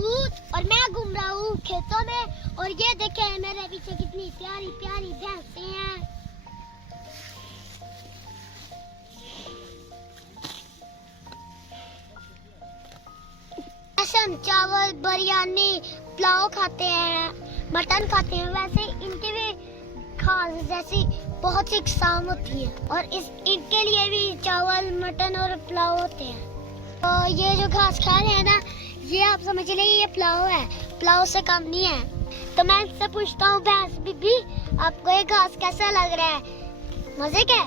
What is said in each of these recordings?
भूत और मैं घूम रहा हूँ खेतों में और ये देखे मेरे पीछे कितनी प्यारी प्यारी भैंसें हैं। ऐसे हम चावल बिरयानी पुलाव खाते हैं, मटन खाते हैं, वैसे इनके भी खास जैसी बहुत सी शाम होती है और इनके लिए भी चावल मटन और पुलाव होते हैं। तो ये जो घास खा रहे हैं ना, ये आप समझ लें ये पुलाव है, पुलाव से कम नहीं है। तो मैं इससे पूछता हूँ भैंस बीबी, आपको ये घास कैसा लग रहा है? मजे का?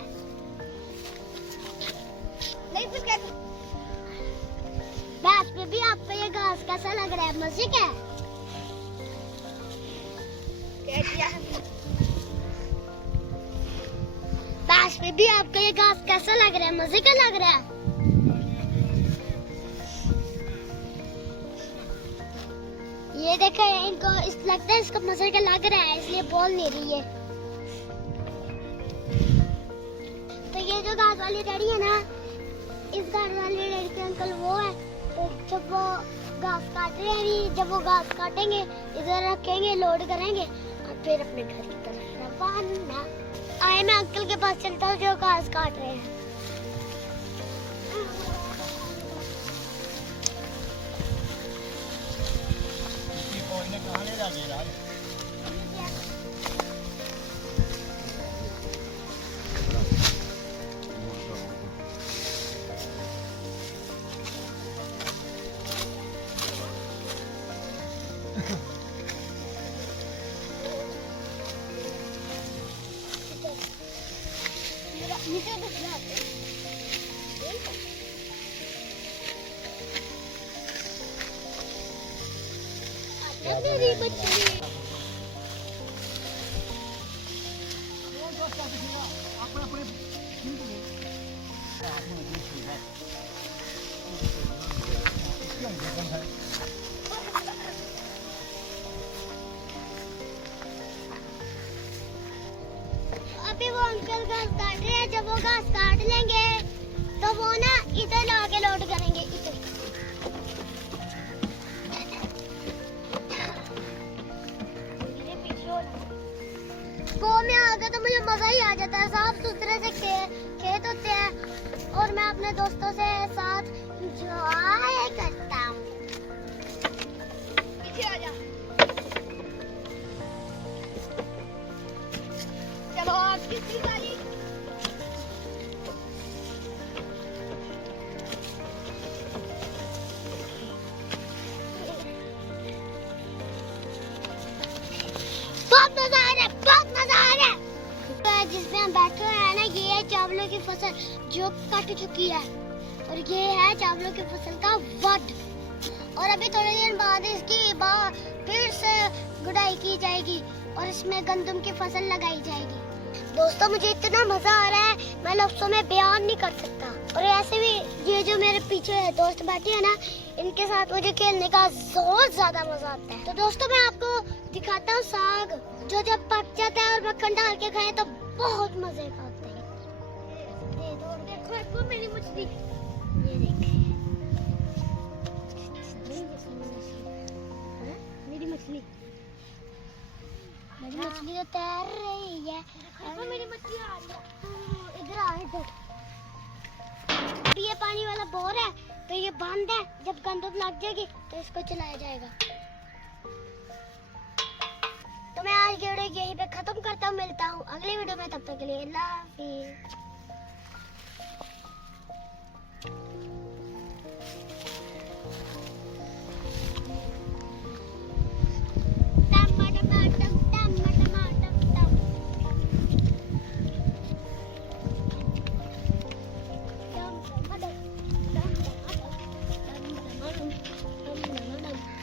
भैंस बीबी आपको ये घास कैसा लग रहा है? मजे का? भैंस बीबी आपको ये घास कैसा लग रहा है? मजे का लग रहा है? ये देखो इनको लगता है इसको मजे का लग रहा है इसलिए बोल नहीं रही है। तो ये जो घास वाली रेडी है ना, इस घास वाली रेडी के अंकल वो है। तो जब वो घास काट रहे हैं, जब वो घास काटेंगे इधर रखेंगे, लोड करेंगे और फिर अपने घर की तरफ रवाना। आए मैं अंकल के पास चलता हूँ जो घास काट रहे हैं। कहाँ ले जाके यार? मेरी मछली अभी वो अंकल घास काट रहे हैं। जब वो घास काट लेंगे तो वो ना इधर लाके लोड करेंगे। इधर वो में आ गया तो मुझे मजा ही आ जाता है। साफ सुथरे से खेत होते हैं और मैं अपने दोस्तों से साथ एंजॉय करता हूँ। पीछे आ जा। चलो आप किसी वाली जिसमें हम बैठे हुए हैं ना, ये है चावलों की फसल जो कट चुकी है और ये है चावलों की फसल का वड। और अभी थोड़ी देर बाद इसकी फिर से गुड़ाई की जाएगी और इसमें गंदम की फसल लगाई जाएगी। दोस्तों मुझे इतना मजा आ रहा है मैं लफ्जों में बयान नहीं कर सकता। और ऐसे भी ये जो मेरे पीछे दोस्त बैठे हैं ना, इनके साथ मुझे खेलने का बहुत ज्यादा मजा आता है। तो दोस्तों मैं आपको दिखाता हूँ साग, जो जब पक जाता है और मक्खन डाल के खाए तो बहुत मजे का होता है। देखो मेरी मछली, ये देख मेरी मछली तो तैर रही है। मेरी मछली आ रही है, इधर आ इधर। ये पानी वाला बोर है तो ये बंद है, जब गंदम लग जाएगी तो इसको चलाया जाएगा। तो मैं आज की वीडियो यहीं पे खत्म करता हूँ। मिलता हूँ अगली वीडियो में, तब तक के लिए अल्लाह हाफिज़।